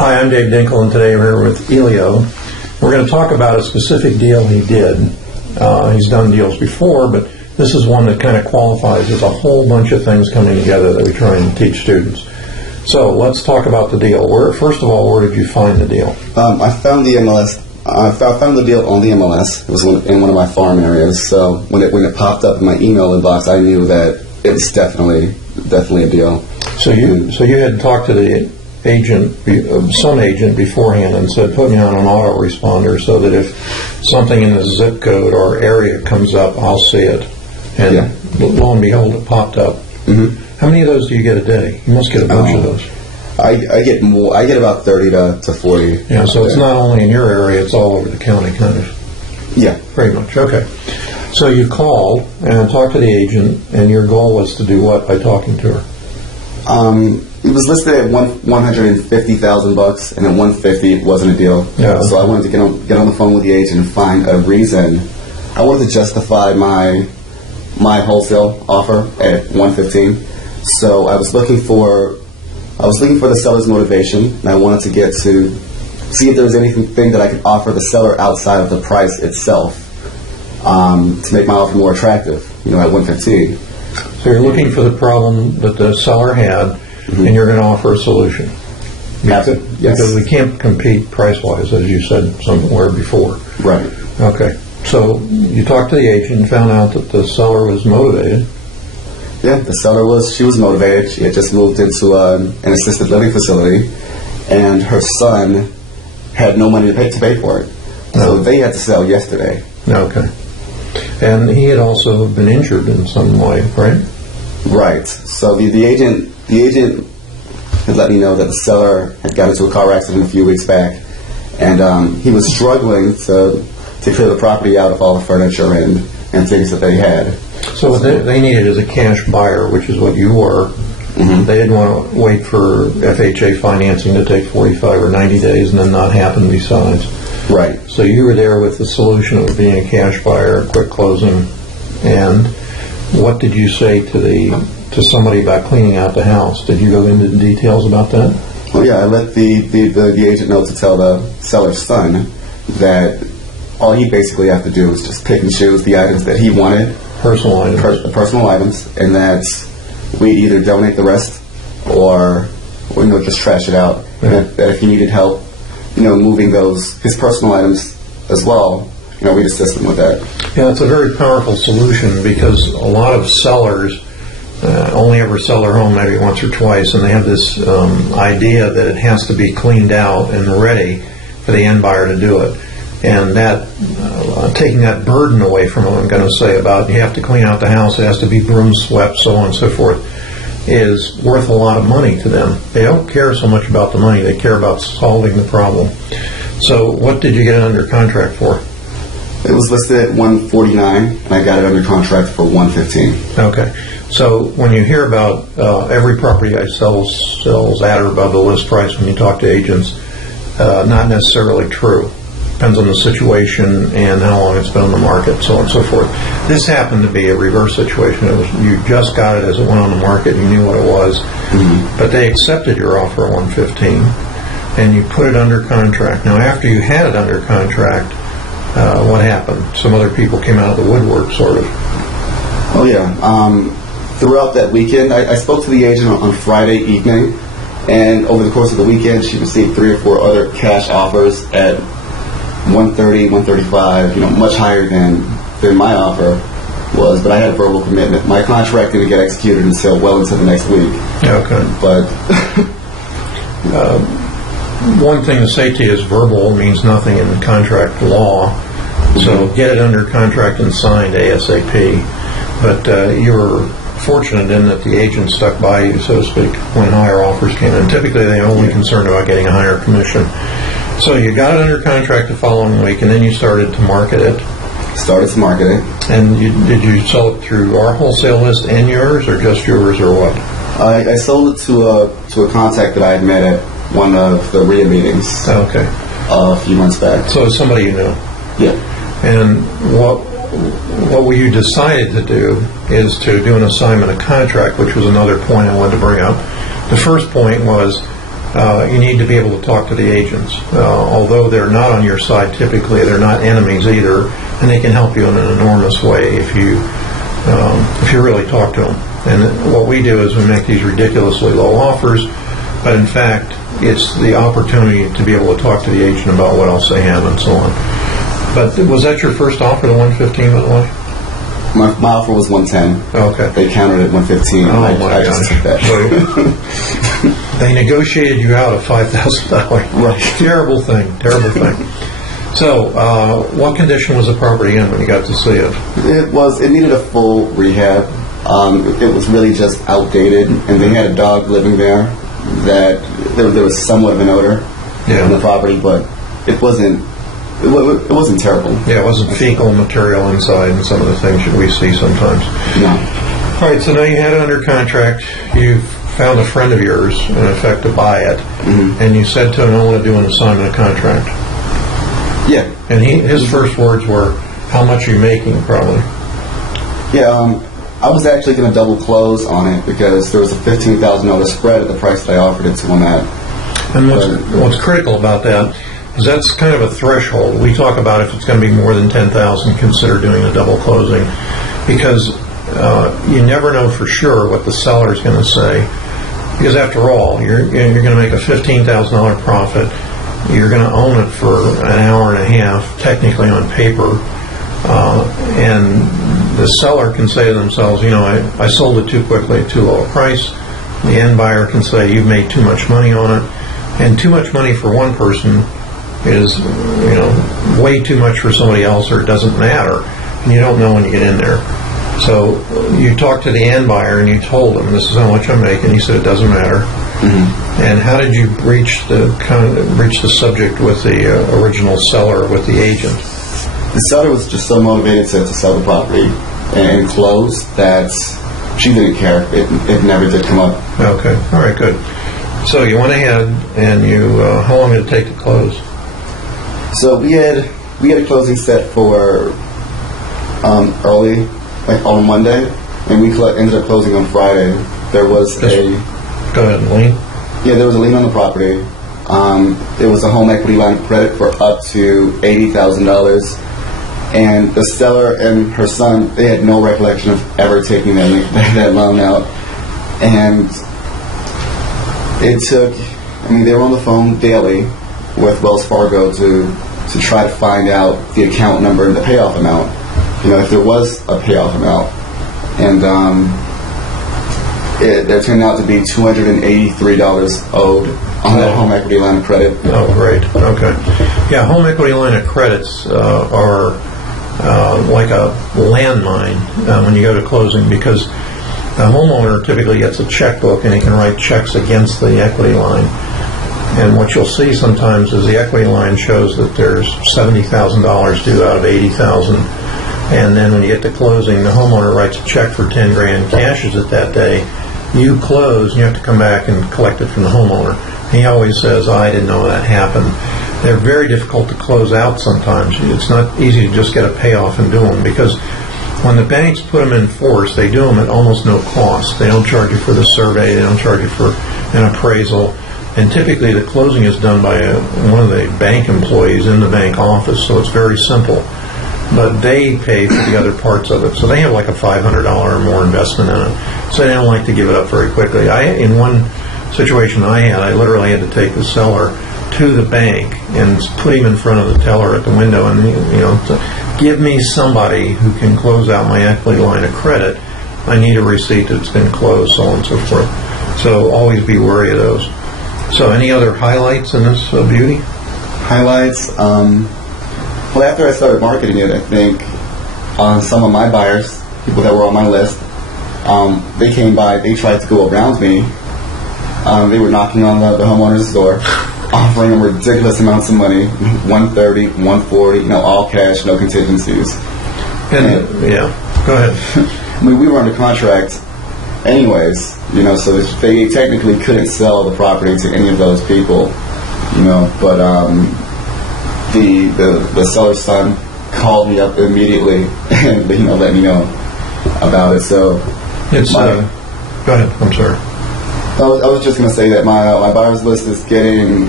Hi, I'm Dave Dinkel, and today we're here with Elio. We're going to talk about a specific deal he did. He's done deals before, but this is one that kind of qualifies as a whole bunch of things coming together that we try and teach students. So let's talk about the deal. First of all, where did you find the deal? I found the MLS. I found the deal on the MLS. It was in one of my farm areas. So when it popped up in my email inbox, I knew that it was definitely a deal. So you had talked to the agent, some agent beforehand, and said, put me on an autoresponder so that if something in the zip code or area comes up, I'll see it. And lo and behold, it popped up. Mm-hmm. How many of those do you get a day? You must get a bunch of those. I get more. I get about 30 to 40. Yeah, so it's not only in your area, it's all over the county, kind of. Yeah. Pretty much, okay. So you called and talked to the agent, and your goal was to do what by talking to her? It was listed at $150,000, and at $150 wasn't a deal. Yeah. So I wanted to get on the phone with the agent and find a reason. I wanted to justify my wholesale offer at $115. So I was looking for the seller's motivation, and I wanted to get to see if there was anything that I could offer the seller outside of the price itself to make my offer more attractive. At $115. So you're looking for the problem that the seller had, mm-hmm. and you're going to offer a solution. Yes. Because we can't compete price-wise, as you said somewhere before. Right. Okay. So you talked to the agent and found out that the seller was motivated. Yeah, the seller was motivated. She had just moved into an assisted living facility, and her son had no money to pay for it. So they had to sell yesterday. Okay. And he had also been injured in some way, right? Right. So the agent had let me know that the seller had got into a car accident a few weeks back, and he was struggling to clear the property out of all the furniture and things that they had. So what they needed is a cash buyer, which is what you were. Mm-hmm. They didn't want to wait for FHA financing to take 45 or 90 days and then not happen besides. Right. So you were there with the solution of being a cash buyer, quick closing. And what did you say to somebody about cleaning out the house? Did you go into the details about that? Well, yeah, I let the agent know to tell the seller's son that all he basically have to do is just pick and choose the items that he wanted. Personal items. Personal items, and that we'd either donate the rest or just trash it out. Yeah. And that if he needed help, moving his personal items as well, we'd assist him with that. Yeah, it's a very powerful solution because a lot of sellers only ever sell their home maybe once or twice, and they have this idea that it has to be cleaned out and ready for the end buyer to do it. And that taking that burden away from what I'm going to say about you have to clean out the house, it has to be broom swept, so on and so forth, is worth a lot of money to them. They don't care so much about the money, they care about solving the problem. So what did you get it under contract for? It was listed at $149, and I got it under contract for $115. Okay. So when you hear about every property I sells at or above the list price when you talk to agents, not necessarily true. Depends on the situation and how long it's been on the market, so on and so forth. This happened to be a reverse situation. You just got it as it went on the market, you knew what it was, mm-hmm. but they accepted your offer at $115, and you put it under contract. Now, after you had it under contract, what happened? Some other people came out of the woodwork, sort of. Oh, yeah. Throughout that weekend, I spoke to the agent on Friday evening, and over the course of the weekend, she received 3 or 4 other cash offers at $130, $135, much higher than my offer was, but I had a verbal commitment. My contract didn't get executed until well into the next week. Okay. But one thing to say to you is verbal means nothing in contract law, so get it under contract and signed ASAP. But you were fortunate in that the agent stuck by you, so to speak, when higher offers came in. Typically, they're only concerned about getting a higher commission. So you got it under contract the following week, and then you started to market it. And did you sell it through our wholesale list and yours, or just yours, or what? I sold it to a contact that I had met at one of the RIA meetings. Okay. A few months back. So it's somebody you know. Yeah. And what you decided to do is to do an assignment of contract, which was another point I wanted to bring up. The first point was you need to be able to talk to the agents. Although they're not on your side typically, they're not enemies either, and they can help you in an enormous way if you really talk to them. And what we do is we make these ridiculously low offers, but in fact, it's the opportunity to be able to talk to the agent about what else they have and so on. But was that your first offer, the 115, by the way? My offer was 110. Okay. They countered at 115. Oh, I just took that. They negotiated you out of $5,000. Right. Terrible thing. So, what condition was the property in when you got to see it? It needed a full rehab. It was really just outdated, and they had a dog living there that there was somewhat of an odor in the property, but it wasn't terrible. Yeah, it wasn't fecal material inside and some of the things that we see sometimes. No. All right, so now you had it under contract. You found a friend of yours, in effect, to buy it, and you said to him, I want to do an assignment of contract. Yeah. And his first words were, how much are you making, probably? Yeah, I was actually going to double close on it because there was a $15,000 spread at the price that I offered it to him at. And what's critical about that is that's kind of a threshold. We talk about if it's going to be more than $10,000, consider doing a double closing, because you never know for sure what the seller is going to say. Because after all, you're going to make a $15,000 profit. You're going to own it for an hour and a half, technically on paper, and the seller can say to themselves, I sold it too quickly at too low a price. The end buyer can say, you've made too much money on it. And too much money for one person is, way too much for somebody else, or it doesn't matter. And you don't know when you get in there. So you talked to the end buyer and you told him, this is how much I'm making. He said, it doesn't matter. Mm-hmm. And how did you breach the subject with the original seller, with the agent? The seller was just so motivated to sell the property and close that she didn't care. It never did come up. Okay. All right, good. So you went ahead and how long did it take to close? So we had a closing set for early, like on Monday, and we ended up closing on Friday. There was Go ahead, lien? Yeah, there was a lien on the property. There was a home equity line of credit for up to $80,000. And the seller and her son, they had no recollection of ever taking that loan out. And it took, they were on the phone daily with Wells Fargo to try to find out the account number and the payoff amount. If there was a payoff amount. And there turned out to be $283 owed on that home equity line of credit. Oh, great. Okay. Yeah, home equity line of credits are like a landmine when you go to closing, because the homeowner typically gets a checkbook and he can write checks against the equity line. And what you'll see sometimes is the equity line shows that there's $70,000 due out of $80,000. And then when you get to closing, the homeowner writes a check for $10,000, cashes it that day. You close, and you have to come back and collect it from the homeowner. He always says, I didn't know that happened. They're very difficult to close out sometimes. It's not easy to just get a payoff and do them, because when the banks put them in force, they do them at almost no cost. They don't charge you for the survey. They don't charge you for an appraisal. And typically the closing is done by one of the bank employees in the bank office, so it's very simple. But they pay for the other parts of it. So they have like a $500 or more investment in it. So they don't like to give it up very quickly. In one situation I literally had to take the seller to the bank and put him in front of the teller at the window and, to give me somebody who can close out my equity line of credit. I need a receipt that's been closed, so on and so forth. So always be wary of those. So any other highlights in this beauty? Highlights? Well, after I started marketing it, I think some of my buyers, people that were on my list, they came by, they tried to go around me. They were knocking on the homeowner's door, offering them ridiculous amounts of money, $130, $140, all cash, no contingencies. And go ahead. We were under contract anyways, so they technically couldn't sell the property to any of those people, but the seller's son called me up immediately and let me know about it. So it's go ahead. I'm sorry. I was just going to say that my buyers list is getting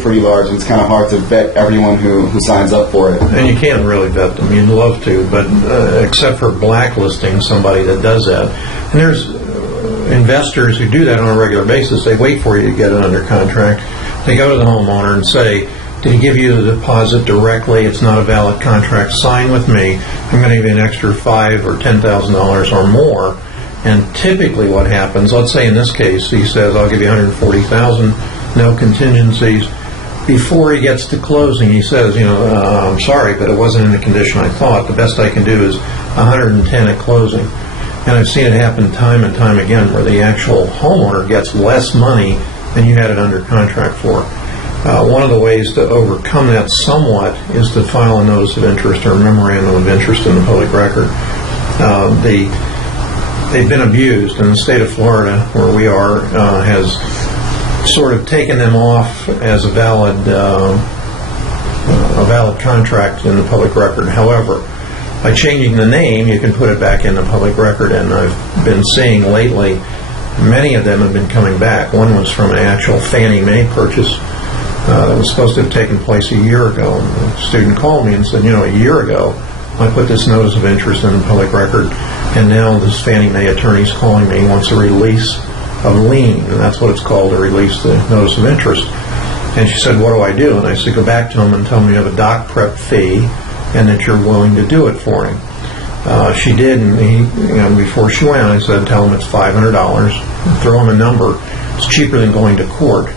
pretty large, and it's kind of hard to vet everyone who signs up for it. And you can't really vet them. You'd love to, but except for blacklisting somebody that does that. And there's investors who do that on a regular basis. They wait for you to get it under contract. They go to the homeowner and say, did he give you the deposit directly? It's not a valid contract. Sign with me. I'm going to give you an extra $5,000 or $10,000 or more. And typically what happens, let's say in this case, he says, I'll give you $140,000, no contingencies. Before he gets to closing, he says, I'm sorry, but it wasn't in the condition I thought. The best I can do is $110 at closing. And I've seen it happen time and time again where the actual homeowner gets less money than you had it under contract for. One of the ways to overcome that somewhat is to file a notice of interest or a memorandum of interest in the public record. They've been abused, and the state of Florida, where we are, has sort of taken them off as a valid contract in the public record. However, by changing the name, you can put it back in the public record, and I've been seeing lately many of them have been coming back. One was from an actual Fannie Mae purchase that was supposed to have taken place a year ago, and the student called me and said, a year ago I put this notice of interest in the public record, and now this Fannie Mae attorney's calling me, wants a release of lien, and that's what it's called, to release the notice of interest. And she said, what do I do? And I said, go back to him and tell him you have a doc prep fee and that you're willing to do it for him. She did, and before she went, I said, tell him it's $500, throw him a number. It's cheaper than going to court.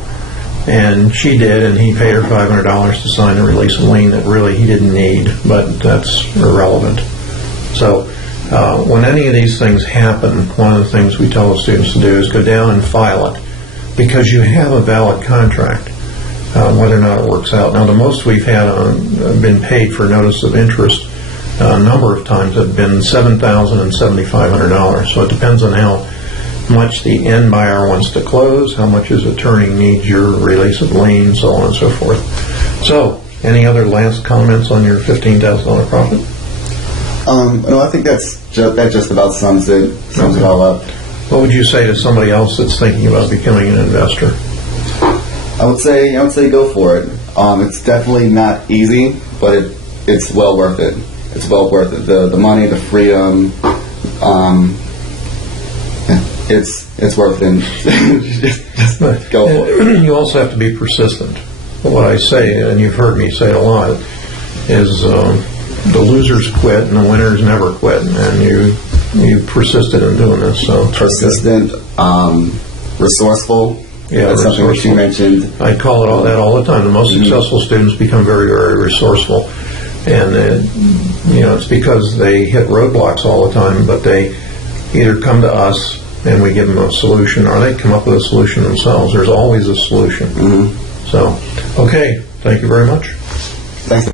And she did, and he paid her $500 to sign the release of lien that really he didn't need, but that's irrelevant. So when any of these things happen, one of the things we tell the students to do is go down and file it, because you have a valid contract, whether or not it works out. Now, the most we've had been paid for notice of interest a number of times have been $7,000 and $7,500. So it depends on how much the end buyer wants to close, how much his attorney needs your release of lien, so on and so forth. So, any other last comments on your $15,000 profit? No, I think that just about sums it all up. What would you say to somebody else that's thinking about becoming an investor? I would say go for it. It's definitely not easy, but it's well worth it. It's well worth it. The money, the freedom, it's worth it. Just go for it. You also have to be persistent. What I say, and you've heard me say it a lot, is the losers quit and the winners never quit. And you persisted in doing this. So persistent, resourceful. Yeah, that's something that you mentioned. I call it all that all the time. The most successful students become very, very resourceful, and it's because they hit roadblocks all the time. But they either come to us and we give them a solution, or they come up with a solution themselves. There's always a solution. So, okay, thank you very much. Thanks.